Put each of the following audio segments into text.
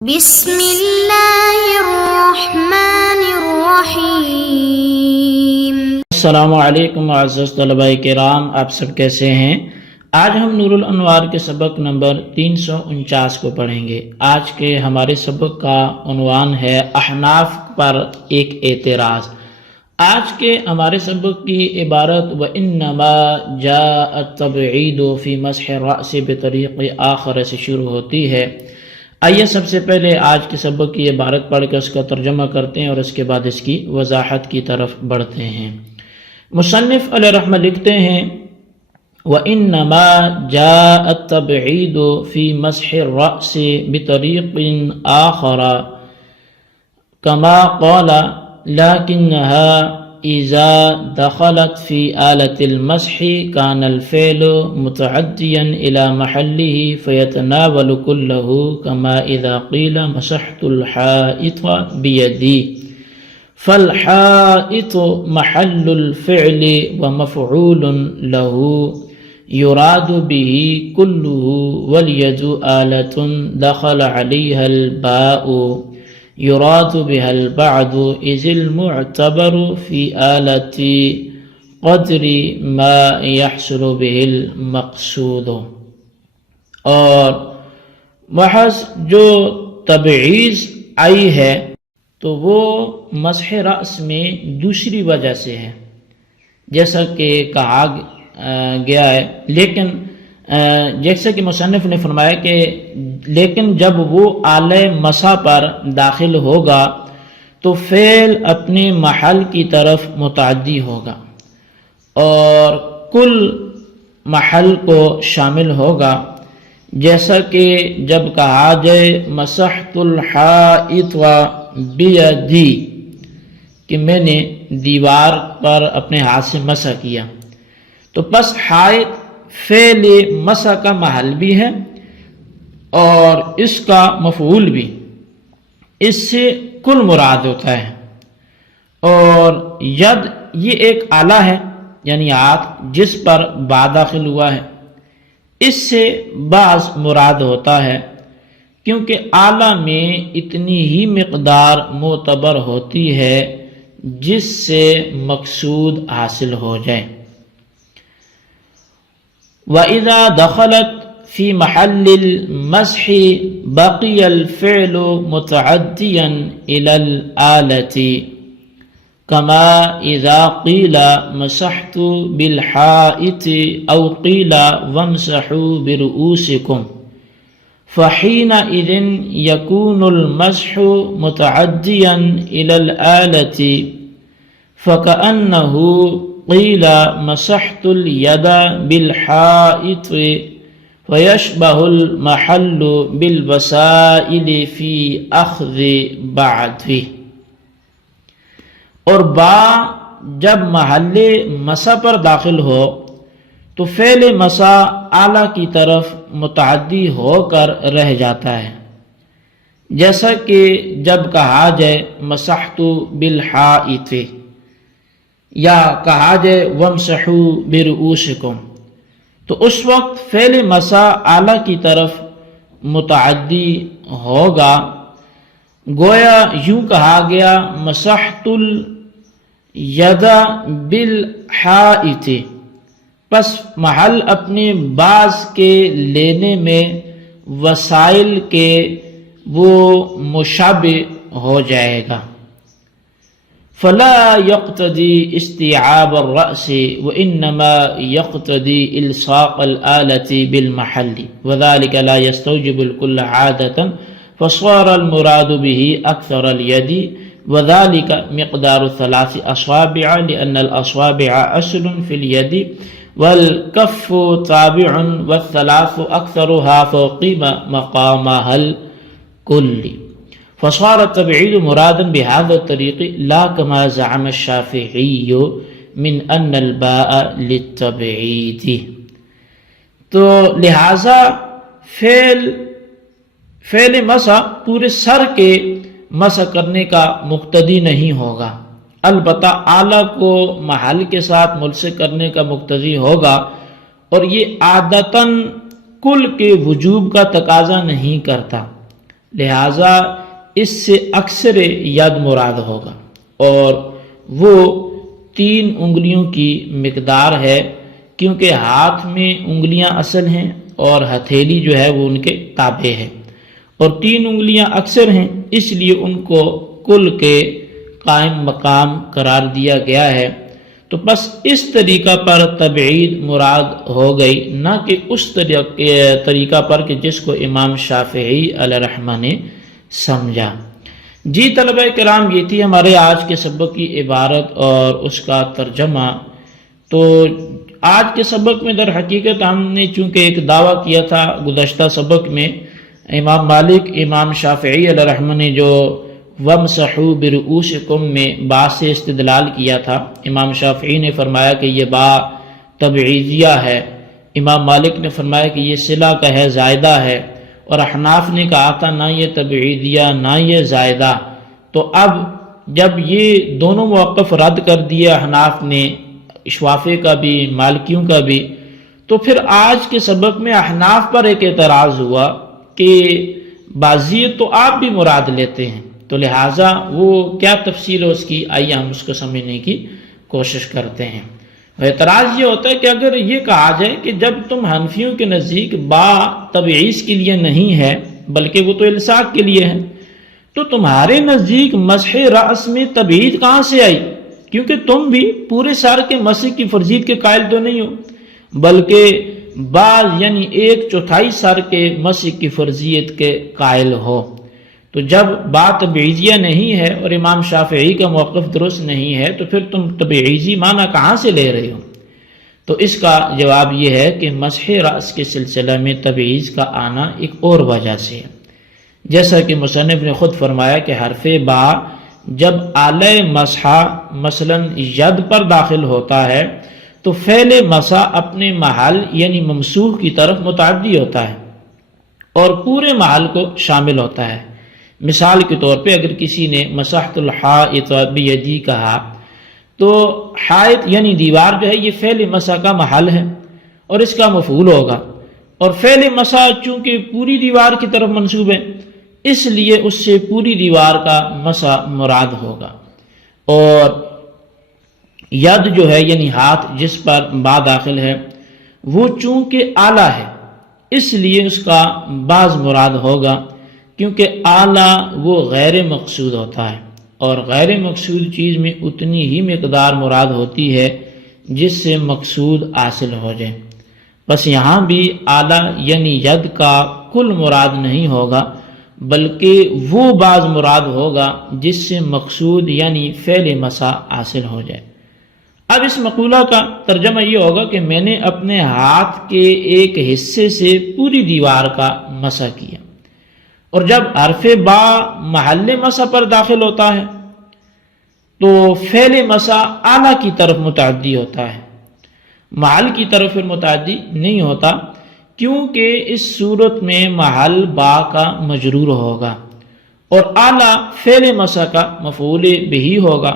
بسم اللہ الرحمن الرحیم۔ السلام علیکم معزز طلباء کرام، آپ سب کیسے ہیں؟ آج ہم نور الانوار کے سبق نمبر 349 کو پڑھیں گے۔ آج کے ہمارے سبق کا عنوان ہے احناف پر ایک اعتراض۔ آج کے ہمارے سبق کی عبارت وَإِنَّمَا جَاءَ التَّبْعِيدُ فِي مَسْحِ الرَّأْسِ بِطَرِيقِ آخَرَ سے شروع ہوتی ہے۔ آئیے سب سے پہلے آج کے سبق کی عبارت پڑھ کر اس کا ترجمہ کرتے ہیں اور اس کے بعد اس کی وضاحت کی طرف بڑھتے ہیں۔ مصنف علیہ رحمہ لکھتے ہیں وَإِنَّمَا جَاءَ التَّبْعِيدُ فِي مَسْحِ الرَّأْسِ بِطَرِيقٍ آخَرَ كَمَا قَالَ لَكِنَّهَا إِذَا دَخَلَتْ فِي آلَةِ الْمَسْحِ كَانَ الْفِعْلُ مُتَعَدِّيًا إِلَى مَحَلِّهِ فَيَتَنَاوَلُ كُلَّهُ كَمَا إِذَا قِيلَ مَسَحْتُ الْحَائِطَ بِيَدِي فَالْحَائِطُ مَحَلُّ الْفِعْلِ وَمَفْعُولٌ لَهُ يُرَادُ بِهِ كُلُّهُ وَالْيَدُ آلَةٌ دَخَلَ عَلَيْهَا الْبَاءُ يراد بها البعض إذ المعتبر في آلة قدر ما يحصل به المقصود۔ اور محض جو تبعیض آئی ہے تو وہ مسح رأس میں دوسری وجہ سے ہے، جیسا کہ کہا گیا ہے، لیکن جیسا کہ مصنف نے فرمایا کہ لیکن جب وہ آلہ مسح پر داخل ہوگا تو فعل اپنے محل کی طرف متعدی ہوگا اور کل محل کو شامل ہوگا، جیسا کہ جب کہا جائے مسحت الحائط بیدی کہ میں نے دیوار پر اپنے ہاتھ سے مسح کیا، تو پس حائط فعل مسح کا محل بھی ہے اور اس کا مفعول بھی، اس سے کل مراد ہوتا ہے۔ اور ید یہ ایک آلہ ہے یعنی ہاتھ جس پر با داخل ہوا ہے، اس سے بعض مراد ہوتا ہے کیونکہ آلہ میں اتنی ہی مقدار معتبر ہوتی ہے جس سے مقصود حاصل ہو جائے۔ وَإِذَا دَخَلَتْ فِي مَحَلِّ الْمَسْحِ بَقِيَ الْفِعْلُ مُتَعَدِّيًا إِلَى الْآلَةِ كَمَا إِذَا قِيلَ مَسَحْتُ بِالْحَائِطِ أَوْ قِيلَ وَامْسَحُوا بِرُؤُوسِكُمْ فَحِينَئِذٍ يَكُونُ الْمَسْحُ مُتَعَدِّيًا إِلَى الْآلَةِ فَكَأَنَّهُ قِيلَ مَسَحْتُ الْيَدَ بِالْحَائِطِ وَيَشْبَهُ الْمَحَلُّ بِالْوَسَائِلِ فِي أَخْذِ بَعْضِهِ۔ اور با جب محل مسح پر داخل ہو تو فعل مسح اعلیٰ کی طرف متعدی ہو کر رہ جاتا ہے، جیسا کہ جب کہا جائے مسحت بالحائط یا کہا جائے وامسحوا برؤوسکم، تو اس وقت فعل مسح اعلیٰ کی طرف متعدی ہوگا، گویا یوں کہا گیا مسحت الید بالحائط، پس محل اپنے باز کے لینے میں وسائل کے وہ مشابہ ہو جائے گا۔ فلا يقتضي استيعاب الرأس وإنما يقتضي إلصاق الآلة بالمحل وذلك لا يستوجب الكل عادة فصار المراد به أكثر اليد وذلك مقدار 3 أصابع لأن الأصابع أصل في اليد والكف تابع والثلاث أكثرها فوقيم مقامها الكل فصار التبعيد مرادا بهذا الطريق لا كما زعم الشافعي من ان الباء للتبعيد۔ تو لہذا فعل مسح پورے سر کے مسح کرنے کا مقتدی نہیں ہوگا، البتہ اعلیٰ کو محل کے ساتھ ملصق کرنے کا مقتدی ہوگا، اور یہ عادتاً کل کے وجوب کا تقاضا نہیں کرتا، لہٰذا اس سے اکثر ید مراد ہوگا، اور وہ 3 انگلیوں کی مقدار ہے، کیونکہ ہاتھ میں انگلیاں اصل ہیں اور ہتھیلی جو ہے وہ ان کے تابع ہے، اور 3 انگلیاں اکثر ہیں، اس لیے ان کو کل کے قائم مقام قرار دیا گیا ہے۔ تو بس اس طریقہ پر تبعید مراد ہو گئی، نہ کہ اس طریقہ پر کہ جس کو امام شافعی علیہ رحمہ نے سمجھا۔ جی طلبہ کرام، یہ تھی ہمارے آج کے سبق کی عبارت اور اس کا ترجمہ۔ تو آج کے سبق میں در حقیقت ہم نے چونکہ ایک دعویٰ کیا تھا گزشتہ سبق میں، امام مالک امام شافعی علیہ رحمہ نے جو وَامْسَحُوا بِرُؤُوسِكُم میں با سے استدلال کیا تھا، امام شافعی نے فرمایا کہ یہ با تبعیضیہ ہے، امام مالک نے فرمایا کہ یہ صلہ کا ہے، زائدہ ہے، اور احناف نے کہا تھا نہ یہ تبعیضیہ نہ یہ زائدہ۔ تو اب جب یہ دونوں موقف رد کر دیا احناف نے، شوافے کا بھی مالکیوں کا بھی، تو پھر آج کے سبق میں احناف پر ایک اعتراض ہوا کہ بعضیت تو آپ بھی مراد لیتے ہیں، تو لہٰذا وہ کیا تفصیل ہے اس کی، آئیے ہم اس کو سمجھنے کی کوشش کرتے ہیں۔ اعتراض یہ ہوتا ہے کہ اگر یہ کہا جائے کہ جب تم حنفیوں کے نزدیک با تبعیض کے لیے نہیں ہے بلکہ وہ تو الصاق کے لیے ہے، تو تمہارے نزدیک مسح رأس میں تبعیض کہاں سے آئی؟ کیونکہ تم بھی پورے سر کے مسح کی فرضیت کے قائل تو نہیں ہو، بلکہ بعض یعنی 1/4 سر کے مسح کی فرضیت کے قائل ہو۔ تو جب بات تبعیضیہ نہیں ہے اور امام شافعی کا موقف درست نہیں ہے، تو پھر تم تبعیضی معنی کہاں سے لے رہے ہو؟ تو اس کا جواب یہ ہے کہ مسح رأس کے سلسلہ میں تبعیض کا آنا ایک اور وجہ سے ہے، جیسا کہ مصنف نے خود فرمایا کہ حرف با جب آلہ مسح مثلا ید پر داخل ہوتا ہے تو فعل مسح اپنے محل یعنی ممسوح کی طرف متعدی ہوتا ہے اور پورے محل کو شامل ہوتا ہے۔ مثال کے طور پہ اگر کسی نے مسحت الحائط بیدی کہا تو حائط یعنی دیوار جو ہے یہ فعل مسح کا محل ہے اور اس کا مفعول ہوگا، اور فعل مسح چونکہ پوری دیوار کی طرف منسوب ہے اس لیے اس سے پوری دیوار کا مسح مراد ہوگا۔ اور ید جو ہے یعنی ہاتھ جس پر با داخل ہے وہ چونکہ آلہ ہے اس لیے اس کا بعض مراد ہوگا، کیونکہ اعلیٰ وہ غیر مقصود ہوتا ہے اور غیر مقصود چیز میں اتنی ہی مقدار مراد ہوتی ہے جس سے مقصود حاصل ہو جائے۔ بس یہاں بھی اعلیٰ یعنی ید کا کل مراد نہیں ہوگا بلکہ وہ بعض مراد ہوگا جس سے مقصود یعنی فعل مسح حاصل ہو جائے۔ اب اس مقولہ کا ترجمہ یہ ہوگا کہ میں نے اپنے ہاتھ کے ایک حصے سے پوری دیوار کا مسح کیا، اور جب حرف با محل مسح پر داخل ہوتا ہے تو فعل مسح اعلیٰ کی طرف متعدی ہوتا ہے، محل کی طرف پھر متعدی نہیں ہوتا، کیونکہ اس صورت میں محل با کا مجرور ہوگا اور اعلیٰ فعل مسح کا مفعول بہ ہوگا۔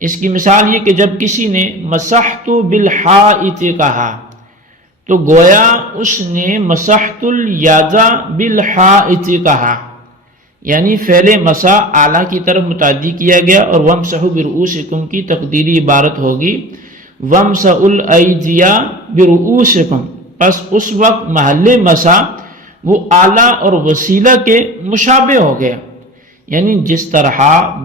اس کی مثال یہ کہ جب کسی نے مسحت بالحائط کہا تو گویا اس نے مسحت الید بالحائط کہا، یعنی فعل مسح اعلیٰ کی طرف متعدی کیا گیا، اور وَامْسَحُوا بِرُؤُوسِكُمْ کی تقدیری عبارت ہوگی وَامْسَحُوا الْأَيْدِيَ بِرُؤُوسِكُمْ، پس اس وقت محل مسح وہ اعلیٰ اور وسیلہ کے مشابہ ہو گیا، یعنی جس طرح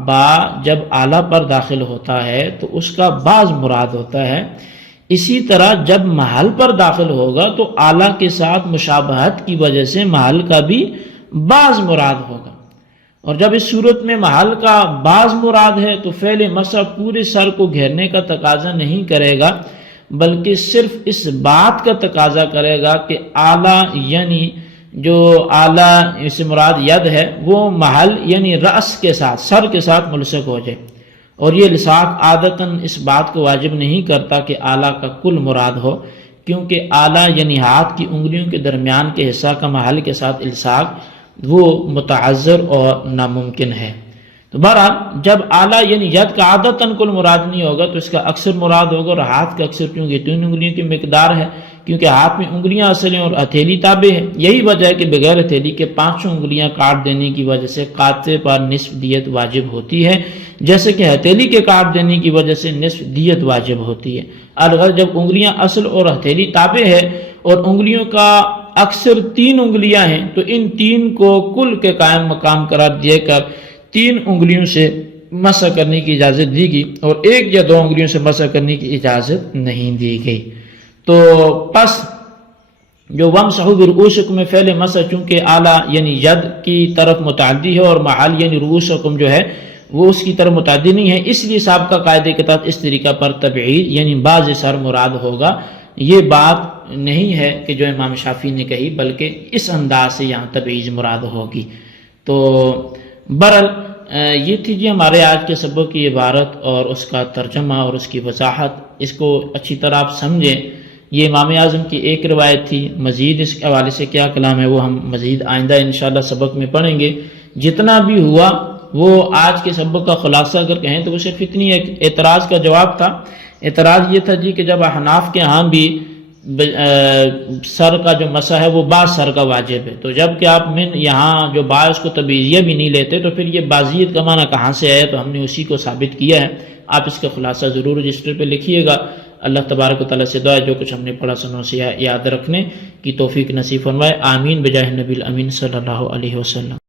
با جب اعلیٰ پر داخل ہوتا ہے تو اس کا بعض مراد ہوتا ہے، اسی طرح جب محل پر داخل ہوگا تو اعلیٰ کے ساتھ مشابہت کی وجہ سے محل کا بھی بعض مراد ہوگا، اور جب اس صورت میں محل کا بعض مراد ہے تو فعل مسح پورے سر کو گھیرنے کا تقاضا نہیں کرے گا بلکہ صرف اس بات کا تقاضا کرے گا کہ اعلیٰ یعنی جو اعلیٰ اس مراد ید ہے وہ محل یعنی رأس کے ساتھ سر کے ساتھ ملصق ہو جائے، اور یہ الصاق عادتاً اس بات کو واجب نہیں کرتا کہ اعلیٰ کا کل مراد ہو، کیونکہ اعلیٰ یعنی ہاتھ کی انگلیوں کے درمیان کے حصہ کا محل کے ساتھ الصاق وہ متعذر اور ناممکن ہے۔ تو بہرحال جب اعلیٰ یعنی ید کا عادتاً کل مراد نہیں ہوگا تو اس کا اکثر مراد ہوگا، اور ہاتھ کا اکثر کیونکہ 3 انگلیوں کی مقدار ہے کیونکہ ہاتھ میں انگلیاں اصل ہیں اور ہتھیلی تابع ہے. یہی وجہ ہے کہ بغیر ہتھیلی کے 5 انگلیاں کاٹ دینے کی وجہ سے قاطع پر نصف دیت واجب ہوتی ہے، جیسے کہ ہتھیلی کے کاٹ دینے کی وجہ سے نصف دیت واجب ہوتی ہے. الغرض جب انگلیاں اصل اور ہتھیلی تابع ہے اور انگلیوں کا اکثر 3 انگلیاں ہیں تو ان 3 کو کل کے قائم مقام قرار دے کر 3 انگلیوں سے مسح کرنے کی اجازت دی گئی اور 1 یا 2 انگلیوں سے مسح کرنے کی اجازت نہیں دی گئی. تو پس جو وَامْسَحُوا بِرُؤُوسِكُم میں فعل مسح چونکہ اعلیٰ یعنی ید کی طرف متعدی ہے اور محل یعنی رؤوسکم جو ہے وہ اس کی طرف متعدی نہیں ہے، اس لیے سابقہ قاعدے کے تحت اس طریقہ پر تبعید یعنی بعض سر مراد ہوگا. یہ بات نہیں ہے کہ جو امام شافعی نے کہی، بلکہ اس انداز سے یہاں تبعید مراد ہوگی. تو برحال یہ تھی جی ہمارے آج کے سبق کی عبارت اور اس کا ترجمہ اور اس کی وضاحت. اس کو اچھی طرح آپ سمجھیں. یہ امام اعظم کی ایک روایت تھی، مزید اس کے حوالے سے کیا کلام ہے وہ ہم مزید آئندہ انشاءاللہ سبق میں پڑھیں گے. جتنا بھی ہوا وہ آج کے سبق کا خلاصہ اگر کہیں تو وہ صرف اتنی اعتراض کا جواب تھا. اعتراض یہ تھا جی کہ جب احناف کے ہاں بھی سر کا جو مسح ہے وہ بعض سر کا واجب ہے، تو جب کہ آپ من یہاں جو بعض اس کو تبعیضیہ بھی نہیں لیتے تو پھر یہ بعضیت کا معنی کہاں سے آیا؟ تو ہم نے اسی کو ثابت کیا ہے. آپ اس کا خلاصہ ضرور رجسٹر پہ لکھیے گا. اللہ تبارک و تعالیٰ سے دعا ہے جو کچھ ہم نے پڑھا سنوں سے یاد رکھنے کی توفیق نصیب فرمائے. آمین بجاہ نبی الامین صلی اللہ علیہ وسلم.